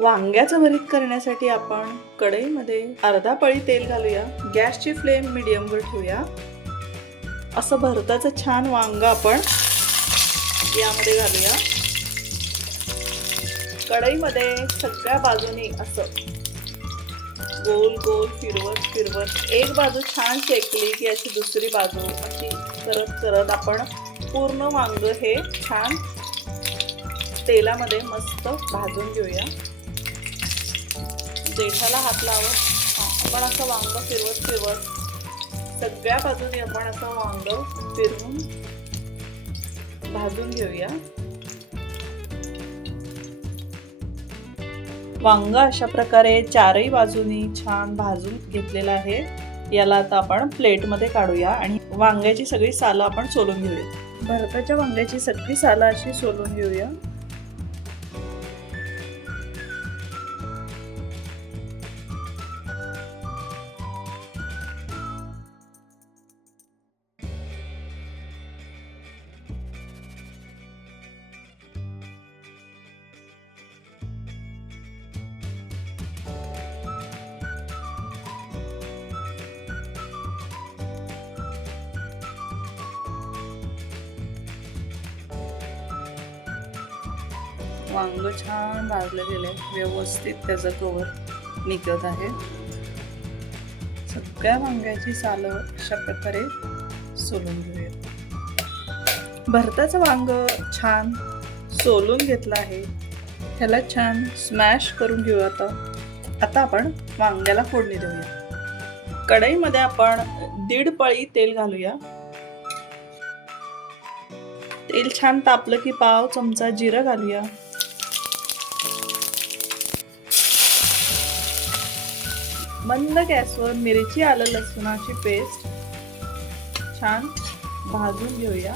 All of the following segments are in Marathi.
वांग्याचं भरीत करण्यासाठी आपण कढईमध्ये अर्धा पळी तेल घालूया. गॅसची फ्लेम मीडियमवर ठेवूया. असं भरताचं छान वांग आपण यामध्ये घालूया. कढईमध्ये सगळ्या बाजूनी असं गोल गोल फिरवत एक बाजू छान शेकली की अशी दुसरी बाजू अशी करत करत आपण पूर्ण वांग हे छान तेलामध्ये मस्त भाजून घेऊया. देठाला हात लावत आपण असं वांग फिरवत सगळ्या बाजूने आपण असं वांग फिरवून भाजून घेऊया. वांग अशा प्रकारे चारही बाजूनी छान भाजून घेतलेलं आहे. याला आता आपण प्लेटमध्ये काढूया आणि वांग्याची सगळी सालं आपण सोलून घेऊया. भरताच्या वांग्याची सगळी सालं अशी सोलून घेऊया. वांग छान भाजलं गेले, व्यवस्थित त्याचं कवर निघत आहे. सगळ्या वांग्याची सालं अशा प्रकारे सोलून घेऊया. भरताचं वांग छान सोलून घेतलं आहे. ह्याला छान स्मॅश करून घेऊ. आता आपण वांग्याला फोडणी देऊया. कढईमध्ये आपण 1.5 पळी तेल घालूया. तेल छान तापलं की पाव चमचा जिरं घालूया. मंद गॅसवर मिरची आलं लसूणाची पेस्ट छान भाजून घेऊया.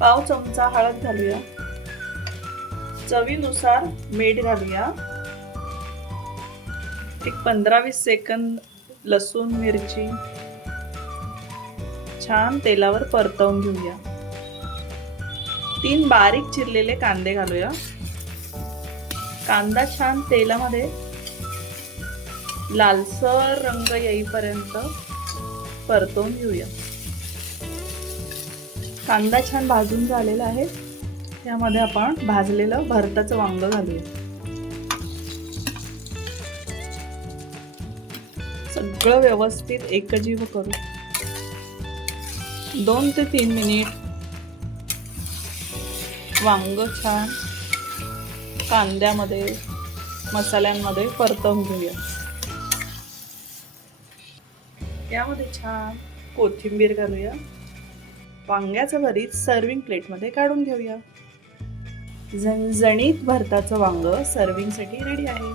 पाव चमचा हळद घालूया. चवीनुसार मीठ घालूया. एक 15-20 सेकंद लसूण मिरची छान तेलावर परतवून घेऊया. 3 बारीक चिरलेले कांदे घालूया. कांदा छान तेलामध्ये लालसर रंग येईपर्यंत परतवून घेऊया. कांदा छान भाजून झालेला आहे. त्यामध्ये आपण भाजलेलं भरताचं वांग घालूया. सगळं व्यवस्थित एकजीव करू. 2 ते 3 मिनिट वांग छान कांद्यामध्ये मसाल्यांमध्ये परतवून घेऊया. यामध्ये छान कोथिंबीर घालूया. वांग्याचं भरीत सर्विंग प्लेटमध्ये काढून घेऊया. झणझणीत भरताचं वांग सर्विंगसाठी रेडी आहे.